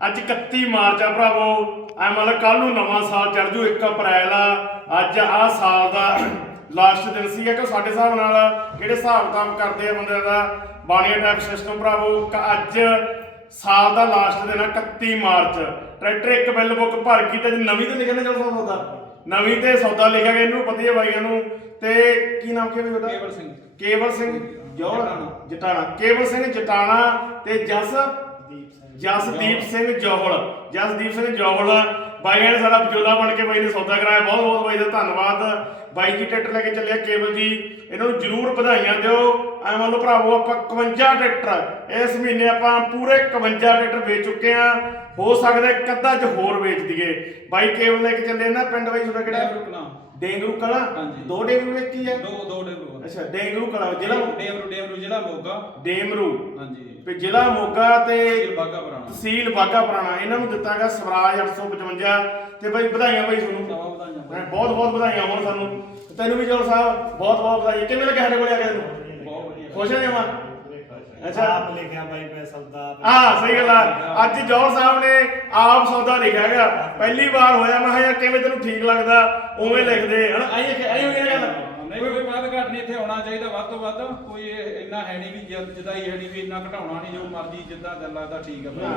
ਅੱਜ 31 ਮਾਰਚ ਆ ਭਰਾਵੋ। ਐ ਮਤਲਬ ਕੱਲ ਨੂੰ ਨਵਾਂ ਸਾਲ ਚੜ ਜੂ 1 ਅਪ੍ਰੈਲ ਆ। ਅੱਜ ਆ ਸਾਲ ਦਾ ਲਾਸਟ ਦਿਨ ਸੀ ਕਿ ਸਾਡੇ ਹਿਸਾਬ ਨਾਲ ਕਿਹੜੇ ਹਿਸਾਬ ਕੰਮ ਕਰਦੇ ਆ ਬੰਦੇ ਦਾ? ਬਾਣੀਆ ਟਾਈਪ ਸਿਸਟਮ ਭਰਾਵੋ ਅੱਜ ਸਾਲ ਦਾ ਲਾਸਟ ਦਿਨ ਆ 31 ਮਾਰਚ। ਟਰੈਕਟਰ ਇੱਕ ਬਿੱਲ ਬੁੱਕ ਭਰ ਗਈ ਤੇ ਨਵੀਂ ਤੇ ਲਿਖਿਆ ਨਾ ਜਦੋਂ ਸੌਦਾ। ਨਵੀਂ ਤੇ ਸੌਦਾ ਲਿਖਿਆ ਗਿਆ ਇਹਨੂੰ ਪਤਾ ਹੀ ਹੈ ਬਾਈਆਂ ਨੂੰ। ਤੇ ਕੀ ਨਾਮ ਕੀ ਤੁਹਾਡਾ? ਕੇਵਲ ਸਿੰਘ। ਕੇਵਲ ਸਿੰਘ। ਜੋੜ। ਜਟਾਣਾ। ਜਟਾਣਾ। ਕੇਵਲ ਸਿੰਘ ਜਟਾਣਾ ਤੇ ਜਸ। ਜਸਦੀਪ ਸਿੰਘ ਜੋਹਲ। ਜਸਦੀਪ ਸਿੰਘ ਜੋਹਲ, ਬਾਈ ਨੇ ਸਾਡਾ ਵਿਚੋਲਾ ਬਣ ਕੇ ਬਾਈ ਨੇ ਸੌਦਾ ਕਰਾਇਆ, ਬਹੁਤ ਬਹੁਤ ਬਾਈ ਦਾ ਧੰਨਵਾਦ। ਬਾਈ ਜੀ ਟਰੈਕਟਰ ਲੈ ਕੇ ਚੱਲਿਆ ਕੇਵਲ ਜੀ। ਇਹਨਾਂ ਨੂੰ ਜਰੂਰ ਵਧਾਈਆਂ ਦਿਓ। ਐ ਮੰਨ ਲਓ ਭਰਾਵੋ, ਆਪਾਂ 51 ਟਰੈਕਟਰ ਇਸ ਮਹੀਨੇ ਆਪਾਂ ਪੂਰੇ 51 ਟਰੈਕਟਰ ਵੇਚ ਚੁੱਕੇ ਆ ਹੋ ਸਕਦਾ ਇੱਕ ਅੱਧਾ ਚ ਹੋਰ ਵੇਚ ਦਈਏ। ਬਾਈ ਕੇਵਲ ਲੈ ਕੇ ਚੱਲੇ ਨਾ, ਪਿੰਡ ਬਾਈ ਤੁਹਾਡਾ ਕਿਹੜਾ? ਡੇਂਗਰੂ ਕਲਾ? ਹਾਂਜੀ। ਦੋ ਡੇਂਗਰੂ ਵੇਚੀ ਹੈ? ਦੋ ਦੋ ਡੇਵਰੂ ਅੱਛਾ ਡੇਂਗਰੂ ਕਲਾ ਜ਼ਿਲ੍ਹਾ ਡੇਵਰੂ ਡੇਵਰੂ ਜ਼ਿਲ੍ਹਾ ਮੋਗਾ। ਡੇਮਰੂ ਹਾਂਜੀ। ਤੇ ਜ਼ਿਲ੍ਹਾ ਮੋਗਾ ਤੇ ਬਾਗਾ ਪੁਰਾਣਾ। ਤਹਿਸੀਲ ਬਾਗਾ ਪੁਰਾਣਾ ਇਹਨਾਂ ਨੂੰ ਦਿੱਤਾਗਾ ਸਵਰਾਜ 855 ਤੇ ਬਾਈ ਵਧਾਈਆਂ ਬਾਈ ਤੁਹਾਨੂੰ। ਵਧਾਈਆਂ ਮੈਂ ਬਹੁਤ ਬਹੁਤ ਵਧਾਈਆਂ ਹੋਣ ਸਾਨੂੰ। ਤੈਨੂੰ ਵੀ ਜੋਰ ਸਾਹਿਬ ਬਹੁਤ ਬਹੁਤ ਵਧਾਈਆਂ। ਕਿਵੇਂ ਲੱਗਿਆ ਸਾਡੇ ਕੋਲੇ ਆ ਕੇ ਤੈਨੂੰ? ਬਹੁਤ ਵਧੀਆ। ਖੁਸ਼ ਹੈ ਜਮਾ? ਅੱਛਾ। ਆਪ ਲਿਖਿਆ ਬਾਈ ਮੈਂ ਸੌਦਾ ਹਾਂ ਸਹੀ ਗੱਲ ਆ। ਅੱਜ ਜੋਰ ਸਾਹਿਬ ਨੇ ਆਪ ਸੌਦਾ ਲਿਖਿਆ ਹੈਗਾ। ਪਹਿਲੀ ਵਾਰ ਹੋਇਆ ਮੈਂ ਕਿਹਾ ਯਾਰ ਕਿਵੇਂ ਤੈਨੂੰ ਠੀਕ ਲੱਗਦਾ? ਉਵੇਂ ਲਿਖਦੇ ਹਨਾ? ਆਈ ਆਈ ਹੋਈ ਨਾ ਗੱਲ। ਨਹੀਂ ਕੋਈ ਬਾਤ ਘੱਟ ਨਹੀਂ ਇੱਥੇ ਆਉਣਾ ਚਾਹੀਦਾ ਵੱਧ ਤੋਂ ਵੱਧ। ਕੋਈ ਇੰਨਾ ਹੈ ਨਹੀਂ ਵੀ ਜਦ ਜਦਾਈ ਹੈ ਨਹੀਂ ਵੀ ਇੰਨਾ ਘਟਾਉਣਾ ਨਹੀਂ ਜੋ ਮਰਜ਼ੀ ਜਿੱਦਾਂ ਦਿਲ ਲੱਗਦਾ ਠੀਕ ਹੈ ਹਾਂ,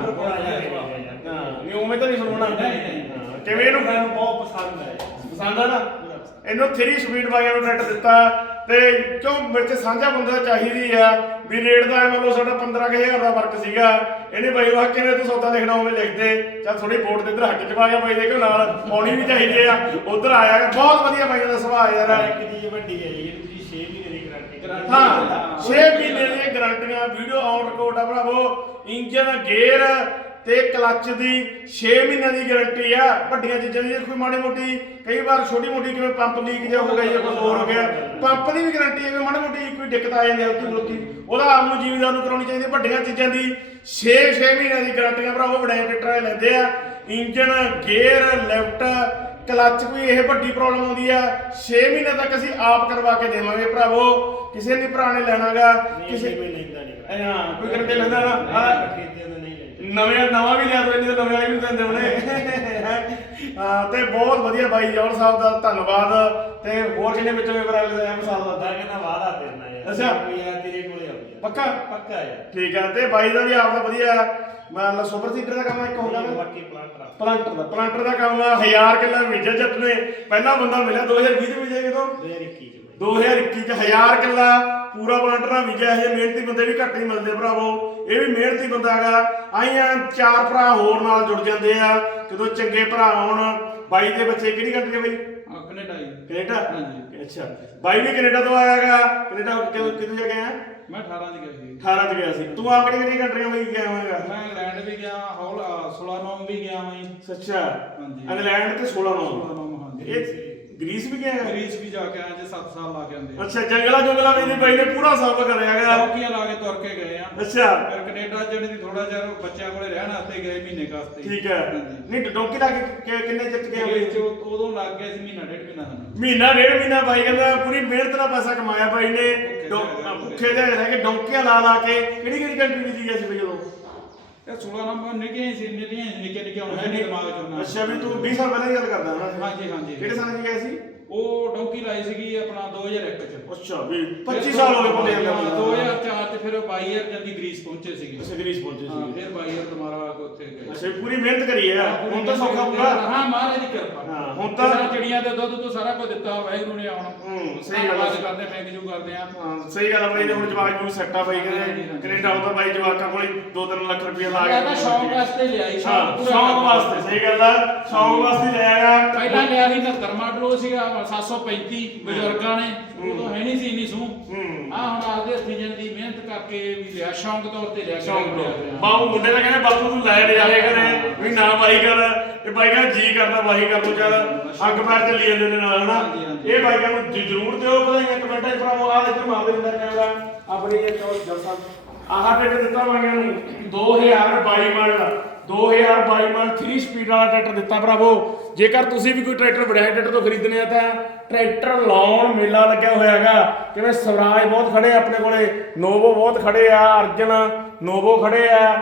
ਹਾਂ ਨਹੀਂ ਉਵੇਂ ਤਾਂ ਨਹੀਂ ਸੁਣਨਾ। ਨਹੀਂ, ਨਹੀਂ। ਹਾਂ, ਕਿਵੇਂ ਇਹਨੂੰ? ਮੈਨੂੰ ਬਹੁਤ ਪਸੰਦ ਹੈ। ਪਸੰਦ ਆ ਨਾ? ਇਹਨੂੰ 3 ਸਪੀਡ ਵਾਲਿਆਂ ਨੂੰ ਨੈਟ ਦਿੱਤਾ। ਤੇ ਕਿਉਂ ਵਿੱਚ ਸਾਂਝਾ ਬੰਦਾ ਚਾਹੀਦੀ ਆ ਵੀ ਰੇਟ ਦਾ ਮੰਨ ਲਓ ਸਾਡਾ 15000 ਦਾ ਫ਼ਰਕ ਸੀਗਾ ਇਹਨੇ ਬਾਈ ਨੂੰ ਕਿਵੇਂ ਤੂੰ ਸੌਦਾ ਲਿਖਣਾ ਉਵੇਂ ਲਿਖ ਦੇ ਚੱਲ ਥੋੜੀ ਬੋਰਡ ਦੇ ਇੱਧਰ ਹੱਕ ਚ ਪਾ ਗਿਆ ਬਾਈ ਦੇ ਕਿਉਂ ਨਾਲ ਪਾਉਣੀ ਵੀ ਚਾਹੀਦੀ ਆ ਉਧਰ ਆਇਆ। ਬਹੁਤ ਵਧੀਆ ਬਾਈਆਂ ਦਾ ਸੁਭਾਅ ਯਾਰ ਇੱਕ ਚੀਜ਼ ਵੱਡੀ ਹੈ ਜੀ ਤੁਸੀਂ 6 ਮਹੀਨੇ ਦੀ ਗਾਰੰਟੀ Guarantee ਹਾਂ 6 ਮਹੀਨੇ ਦੀਆਂ ਗਾਰੰਟੀਆਂ ਵੀਡੀਓ ਆਨ ਰਿਕਾਰਡ ਆ ਭਰਾਵੋ ਇੰਜਨ ਗੇਅਰ ਤੇ ਕਲੱਚ ਦੀ 6 ਮਹੀਨਿਆਂ ਦੀ ਗਾਰੰਟੀ ਆ। ਵੱਡੀਆਂ ਚੀਜ਼ਾਂ ਦੀ ਜੇ ਕੋਈ ਮਾੜੀ ਮੋਟੀ ਕਈ ਵਾਰ ਛੋਟੀ ਮੋਟੀ ਕਿਵੇਂ ਪੰਪ ਲੀਕ ਜਿਹਾ ਹੋ ਗਿਆ ਜਾਂ ਕੁਝ ਹੋਰ ਹੋ ਗਿਆ ਪੰਪ ਦੀ ਵੀ ਗਾਰੰਟੀ ਹੈ ਕਿ ਮਾੜੀ ਮੋਟੀ ਕੋਈ ਦਿੱਕਤ ਆ ਜਾਂਦੀ ਹੈ ਉੱਥੇ ਲੋਕੀ ਉਹਦਾ ਆਪ ਨੂੰ ਜ਼ਿਮੀਦਾਰ ਨੂੰ ਕਰਾਉਣੀ ਚਾਹੀਦੀ ਹੈ। ਵੱਡੀਆਂ ਚੀਜ਼ਾਂ ਦੀ 6 6 ਮਹੀਨਿਆਂ ਦੀ ਗਾਰੰਟੀਆਂ ਭਰਾਵੋ ਬੜੇ ਟਰੈਕਟਰਾਂ ਦੇ ਲੈਂਦੇ ਆ। ਇੰਜਨ ਗੇਅਰ ਲਿਫਟ ਕਲੱਚ ਕੋਈ ਇਹ ਵੱਡੀ ਪ੍ਰੋਬਲਮ ਆਉਂਦੀ ਆ। 6 ਮਹੀਨੇ ਤੱਕ ਅਸੀਂ ਆਪ ਕਰਵਾ ਕੇ ਦੇਵਾਂਗੇ ਭਰਾਵੋ। ਕਿਸੇ ਨੇ ਭਰਾ ਨੇ ਲੈਣਾਗਾ ਕਿਸੇ ਕੋਈ ਲੈਂਦਾ ਨਹੀਂ। ਹਾਂ ਕੋਈ ਗਰੰਟੀ ਲੈਂਦਾ ਨਾ? ਨਵੇਂ ਨਵਾਂ ਵੀ ਲਿਆ ਦੋ ਇੰਨੀ ਤਾਂ ਨਵੇਂ ਵਾਲੀ ਵੀ ਦਿੰਦੇ ਉਹਨੇ ਹਾਂ ਤੇ ਬਹੁਤ ਵਧੀਆ ਬਾਈ ਜੌਲ ਸਾਹਿਬ ਦਾ ਧੰਨਵਾਦ। ਤੇ ਹੋਰ ਕਿੰਨੇ ਵਿੱਚ ਮੇਰਾ ਐਮ ਸਾਲ ਦਾ ਕਹਿੰਦਾ ਵਾਦਾ ਤੇਰਨਾ ਯਾਰ ਅੱਛਾ। ਕੋਈ ਆ ਤੇਰੇ ਕੋਲੇ ਆਉਂਦੀ ਪੱਕਾ? ਪੱਕਾ ਯਾਰ ਠੀਕ ਆ ਤੇ ਬਾਈ ਦਾ ਵੀ ਆਪਦਾ ਵਧੀਆ ਮੰਨ ਲਾ ਸੁਪਰ ਸੀਟਰ ਦਾ ਕੰਮ ਇੱਕ ਹੋਗਾ ਨਾ ਬਾਕੀ ਪਲਾਂਟਰ। ਪਲਾਂਟਰ ਦਾ ਪਲਾਂਟਰ ਦਾ ਕੰਮ ਆ 1000 ਕਿੱਲਾ ਵਿਜੇ ਜੱਟ ਨੇ। ਪਹਿਲਾ ਬੰਦਾ ਮਿਲਿਆ 2020 ਚ ਵਿਜੇ ਕਿਦੋਂ 2021 ਚ। ਬਾਈ 2021 ਚ 1000 ਕਿੱਲਾ ਪੂਰਾ ਪਲਾਂਟਰ ਵਿਜਿਆ ਇਹ ਮਿਹਨਤੀ ਬੰਦੇ ਵੀ ਘੱਟ ਹੀ ਮਿਲਦੇ ਭਰਾਵੋ। ਇਹ ਵੀ ਮਿਹਨਤੀ ਬੰਦਾ ਹੈਗਾ। ਆਈਆਂ ਚਾਰ ਭਰਾ ਹੋਰ ਨਾਲ ਜੁੜ ਜਾਂਦੇ ਆ। ਜਦੋਂ ਚੰਗੇ ਭਰਾ ਆਉਣ ਬਾਈ ਦੇ ਬੱਚੇ ਕਿਹੜੀ ਕੰਟਰੀ ਦੇ ਬਾਈ? ਕੈਨੇਡਾ ਹੀ ਕੈਨੇਡਾ? ਹਾਂਜੀ। ਅੱਛਾ। ਬਾਈ ਵੀ ਕੈਨੇਡਾ ਤੋਂ ਆਇਆਗਾ ਕੈਨੇਡਾ ਕਿਦੋਂ ਕਿਦੋਂ ਜਾ ਗਿਆ ਮੈਂ 18 ਦੀ ਗਈ 18 ਚ ਗਿਆ ਸੀ। ਤੂੰ ਆ ਕਿਹੜੀ ਕਿਹੜੀ ਕੰਟਰੀਆਂ ਵਿੱਚ ਗਿਆ ਹੋਵੇਂਗਾ ਮੈਂ ਇੰਗਲੈਂਡ ਵੀ ਗਿਆ ਹੌਲ 16 ਨੌਂ ਵੀ ਗਿਆ ਮੈਂ ਸੱਚਾ ਹਾਂਜੀ। ਇੰਗਲੈਂਡ ਤੇ 16 16 ਨੌ ਨੌਂ ਹਾਂਜੀ। ਇਹ ਗ੍ਰੀਸ ਵੀ ਗਿਆ ਹੈਗਾ? ਗ੍ਰੀਸ ਵੀ ਜਾ ਕੇ ਆਏ ਜੇ 7 ਸਾਲ ਲਾ ਕੇ ਆਂਦੇ ਅੱਛਾ ਜੰਗਲਾ ਜੰਗਲਾ ਵਿੱਚ ਦੀ ਬਾਈ ਨੇ ਪੂਰਾ ਸਫ਼ਰ ਕਰਿਆ ਹੈਗਾ ਚੌਕੀਆਂ ਲਾ ਕੇ ਤੁਰ ਕੇ ਗਏ ਆ। ਅੱਛਾ। ਫਿਰ ਕੈਨੇਡਾ ਜਿਹੜੇ ਦੀ ਥੋੜਾ ਜਿਹਾ ਬੱਚਿਆਂ ਕੋਲੇ ਰਹਿਣ ਵਾਸਤੇ ਗਏ ਮਹੀਨੇ ਕਾਸਤੇ ਠੀਕ ਹੈ। ਨਹੀਂ ਡੋਂਕੀ ਲਾ ਕੇ ਕਿ- ਕਿੰਨੇ ਜਿੱਤ ਗਏ ਇਹ ਬਾਈ ਚ ਉਦੋਂ ਲੱਗ ਗਿਆ ਸੀ ਮਹੀਨਾ ਡੇਢ ਮਹੀਨਾ ਸਾਨੂੰ। ਮਹੀਨਾ ਡੇਢ ਮਹੀਨਾ ਬਾਈ ਕਹਿੰਦਾ ਪੂਰੀ ਮਿਹਨਤ ਨਾਲ ਪੈਸਾ ਕਮਾਇਆ ਬਾਈ ਨੇ। ਭੁੱਖੇ ਡੌ- ਭੁੱਖੇ ਦੇ ਰਹਿ ਕੇ ਡੌਂਕੀਆਂ ਲਾ ਲਾ ਕੇ ਕਿਹੜੀ ਕਿਹੜੀ ਕੰਟਰੀ ਵਿੱਚ ਗਿਆ ਸੀ ਬਈ ਜਦੋਂ ਇਹ 16 ਨੰਬਰ ਨਿੱਕੇ ਸੀ ਨਿੱਕੇ ਨਿੱਕੇ ਹੁਣ ਹੈ ਨਹੀਂ ਦਿਮਾਗ ਚ ਉਹਨਾਂ ਅੱਛਾ ਵੀ ਤੂੰ 20 ਸਾਲ ਪਹਿਲਾਂ ਦੀ ਗੱਲ ਕਰਦਾ ਹਾਂ ਹਾਂਜੀ ਹਾਂਜੀ ਕਿਹੜੇ ਸਾਲ ਚ ਗਿਆ ਸੀ ਉਹ ਡੌਂਕੀ ਲਾਈ ਸੀਗੀ ਆਪਣਾ 2001 ਚ। ਅੱਛਾ ਵੀ 25 ਸਾਲ ਹੋ ਗਏ ਬੰਦੇ ਹਾਂ, ਜਾਂਦੇ 2004 ਚ ਫਿਰ 22 ਜਲਦੀ ਗ੍ਰੀਸ ਪਹੁੰਚੇ ਸੀਗੇ। ਅੱਛਾ ਗ੍ਰੀਸ ਪਹੁੰਚੇ ਹਾਂ ਸੀ ਫਿਰ 22 ਦੁਬਾਰਾ ਆ ਉੱਥੇ ਗਏ। ਅੱਛਾ ਪੂਰੀ ਮਿਹਨਤ ਕਰੀ ਹੈ। ਹੁਣ ਤਾਂ ਸੌਖਾ ਪੂਰਾ ਹਾਂ ਮਹਾਰਾਜ ਦੀ ਕਿਰਪਾ। ਹਾਂ, ਹੁਣ ਤਾਂ- ਚਿੜੀਆਂ ਦੇ ਦੁੱਧ ਤੋਂ ਸਾਰਾ ਕੁਝ ਦਿੱਤਾ ਵਾਹਿਗੁਰੂ ਨੇ ਆਉਣ। ਹੂੰ, ਸਹੀ ਗੱਲ ਹੈ। ਧੰਨਵਾਦ ਕਰਦੇ ਥੈਂਕ ਯੂ ਕਰਦੇ ਆ ਹਾਂ ਸਹੀ ਗੱਲ ਆ ਬਾਈ ਨੇ ਹੁਣ ਜਵਾਕ ਨੂੰ ਸੈੱਟਾ ਬਾਈ ਕਹਿੰਦੇ ਕੈਨੇਡਾ ਆਉਂਦਾ ਬਾਈ ਜਵਾਕਾਂ ਕੋਲੇ 2-3 ਲੱਖ ਰੁਪਏ ਲਾ ਮੈਂ ਤਾਂ ਸ਼ੌਂਕ ਵਾਸਤੇ ਲਿਆਈ ਹਾਂ ਸ਼ੌਂਕ। ਵਾਸਤੇ ਸਹੀ ਗੱਲ ਆ। ਸ਼ੌਂਕ ਵਾਸਤੇ ਲੈ ਆਇਆ ਪਹਿਲਾਂ ਲਿਆ ਸੀ 69 ਮਾਡਲ ਸੀਗਾ 735 ਬਜ਼ੁਰਗਾਂ ਨੇ ਉਦੋਂ ਹੈ। ਨਹੀਂ ਸੀ ਇੰਨੀ ਸੂ ਹੂੰ। ਆ ਹੁਣ ਆਪਦੇ ਹੱਥੀਂ ਜਨ ਦੀ ਮਿਹਨਤ ਕਰਕੇ ਵੀ ਲਿਆ ਸ਼ੌਂਕ ਤੌਰ ਤੇ ਲਿਆ ਸ਼ੌਂਕ ਲਿਆ ਤੋਂ। ਬਾਬੂ ਮੁੰਡੇ ਦਾ ਕਹਿੰਦੇ ਬਾਪੂ ਤੂੰ ਲੈ ਜਾਵੇ ਕਰੇ ਵੀ ਨਾ ਬਾਈ ਕਰ ਤੇ ਬਾਈ ਕਹਿੰਦਾ ਜੀ ਕਰਦਾ ਬਾਈ ਕਰ ਲੋ ਚੱਲ ਅੱਗ ਪੈਰ ਚੱਲੀ ਜਾਂਦੇ ਨੇ ਨਾਲ ਹਨਾ? ਹਾਂਜੀ, ਹਾਂਜੀ। ਇਹ ਬਾਈਕਾਂ ਨੂੰ ਜ- ਜ਼ਰੂਰ ਦਿਓ ਵਧਾਈਆਂ ਕਮੈਂਟਾਂ 'ਚ ਭਰਾਵੋ ਆਹ ਇੱਧਰ ਮਾਰਦੇ ਹੁੰਦਾ ਕੈਮਰਾ ਆਪਣੀ ਇਹ ਚੌਲ ਜਲਸਾ ਆਹ ਟਰੈਕਟਰ ਦਿੱਤਾ ਬਾਈਆਂ ਨੂੰ 2022 ਮਾਡਲ 2022 ਮਾਡਲ 3 ਸਪੀਡ ਵਾਲਾ ਟਰੈਕਟਰ ਦਿੱਤਾ ਭਰਾਵੋ। ਜੇਕਰ ਤੁਸੀਂ ਵੀ ਕੋਈ ਟਰੈਕਟਰ ਬੜਿਆ ਟਰੈਕਟਰ ਤੋਂ ਖਰੀਦਣੇ ਆ, ਤਾਂ ਟਰੈਕਟਰ ਲਾਉਣ ਮੇਲਾ ਲੱਗਿਆ ਹੋਇਆ ਹੈਗਾ। ਕਿਵੇਂ ਸਵਰਾਜ ਬਹੁਤ ਖੜੇ ਆ ਆਪਣੇ ਕੋਲੇ, ਨੋਵੋ ਬਹੁਤ ਖੜੇ ਆ, ਅਰਜਨ ਨੋਵੋ ਖੜੇ ਆ।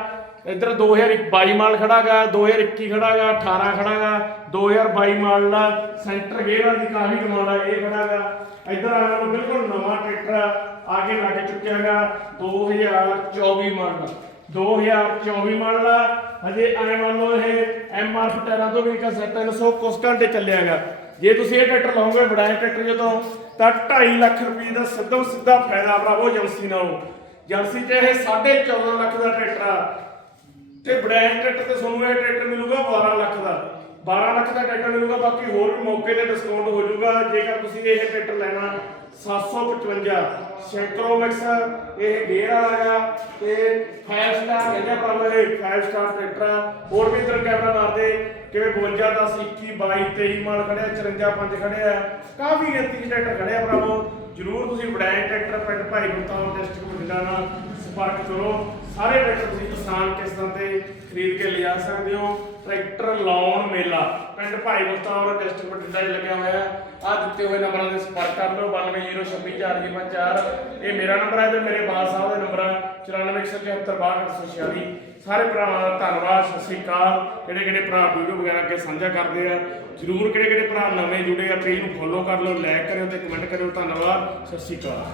ਇੱਧਰ 2022 ਮਾਲ ਖੜਾਗਾ 2021 ਖੜਾਗਾ 18 ਖੜਾਗਾ 2022 ਮਾਲ ਦਾ ਸੈਂਟਰ ਗੇਅਰ ਵਾਲੀ ਕਾਫੀ ਡਿਮਾਂਡ ਆ, ਇਹ ਖੜਾਗਾ। ਇੱਧਰ ਆ ਨੂੰ ਬਿਲਕੁਲ ਨਵਾਂ ਟਰੈਕਟਰ ਆ ਕੇ ਲੱਗ ਚੁੱਕਿਆਗਾ 2024 ਮਾਡਲ 2024 ਮਾਡਲ ਆ ਹਜੇ ਐ ਮੰਨ ਲਓ ਇਹ ਐਮ ਆਰ ਟਾਇਰਾਂ ਤੋਂ ਵੀ 300 ਕੁਸ ਘੰਟੇ ਚੱਲਿਆਗਾ। ਜੇ ਤੁਸੀਂ ਇਹ ਟਰੈਕਟਰ ਲਓਗੇ ਬੜਾਇਆ ਟਰੈਕਟਰ ਜਦੋਂ, ਤਾਂ 2.5 ਲੱਖ ਰੁਪਏ ਦਾ ਸਿੱਧਾ ਸਿੱਧਾ ਫਾਇਦਾ ਭਰਾਵੋ, ਏਜੰਸੀ ਨਾਲੋਂ। ਏਜੰਸੀ 'ਚ ਇਹ 14.5 ਲੱਖ ਦਾ ਟਰੈਕਟਰ ਆ। ਤੇ ਬੜੈਨ ਟਰੈਕਟਰ ਤੇ ਤੁਹਾਨੂੰ ਇਹ ਟਰੈਕਟਰ ਮਿਲੂਗਾ 12 ਲੱਖ ਦਾ। 12 ਲੱਖ ਦਾ ਟਰੈਕਟਰ ਮਿਲੂਗਾ ਬਾਕੀ ਹੋਰ ਵੀ ਮੌਕੇ ਤੇ ਡਿਸਕਾਊਂਟ ਹੋ ਜਾਊਗਾ। ਜੇਕਰ ਤੁਸੀਂ ਇਹ ਟਰੈਕਟਰ ਲੈਣਾ 755 ਸੈਂਟਰੋਮੈਕਸ ਇਹ ਗੇਅਰ ਵਾਲਾ ਆ ਤੇ 5 ਸਟਾਰ ਕਹਿੰਦੇ ਭਰਾਵੋ ਇਹ 5 ਸਟਾਰ ਟਰੈਕਟਰ ਆ। ਹੋਰ ਵੀ ਇਧਰ ਕੈਮਰਾ ਮਾਰਦੇ, ਕਿਵੇਂ 52 10 21 22 23 ਮਾਲ ਖੜਿਆ 54 5 ਖੜਿਆ। ਕਾਫੀ ਗਿਣਤੀ ਦੇ ਟਰੈਕਟਰ ਖੜਿਆ ਭਰਾਵੋ। ਜਰੂਰ ਤੁਸੀਂ ਬੜੈਨ ਟਰੈਕਟਰ ਪਿੰਡ ਭਾਈ ਗੁਰਤਾਲ ਡਿਸਟ੍ਰਿਕਟ ਬਠਿੰਡਾ ਨਾਲ ਸੰਪਰਕ ਕਰੋ ਸਾਰੇ ਟਰੈਕਟਰ ਤੁਸੀਂ ਕਿਸਾਨ ਕਿਸ਼ਤਾਂ ਤੇ ਖਰੀਦ ਕੇ ਲਿਆ ਸਕਦੇ ਹੋ। ਟਰੈਕਟਰ ਲਾਉਣ ਮੇਲਾ। ਪਿੰਡ ਭਾਈ ਗੁਰਤਾਲ ਡਿਸਟ੍ਰਿਕਟ ਬਠਿੰਡਾ 'ਚ ਲੱਗਿਆ ਹੋਇਆ ਹੈ। ਆ ਦਿੱਤੇ ਹੋਏ ਨੰਬਰਾਂ ਤੇ ਸੰਪਰਕ ਕਰ ਲਓ। 92062444 ਇਹ ਮੇਰਾ ਨੰਬਰ ਹੈ ਤੇ ਮੇਰੇ ਬਾਲ ਸਾਹਿਬ ਦਾ ਨੰਬਰ ਹੈ। 9417762846 ਸਾਰੇ ਭਰਾਵਾਂ ਦਾ ਧੰਨਵਾਦ। ਸਤਿ ਸ਼੍ਰੀ ਅਕਾਲ। ਕਿਹੜੇ ਕਿਹੜੇ ਭਰਾ ਵੀਡੀਓ ਵਗੈਰਾ ਅੱਗੇ ਸਾਂਝਾ ਕਰਦੇ ਆ, ਜਰੂਰ ਕਿਹੜੇ ਕਿਹੜੇ ਭਰਾ ਨਵੇਂ ਜੁੜੇ ਆ ਪੇਜ ਨੂੰ ਫੋਲੋ ਕਰ ਲਓ ਲਾਈਕ ਕਰਿਓ ਤੇ ਕਮੈਂਟ ਕਰਿਓ। ਧੰਨਵਾਦ। ਸਤਿ ਸ਼੍ਰੀ ਅਕਾਲ।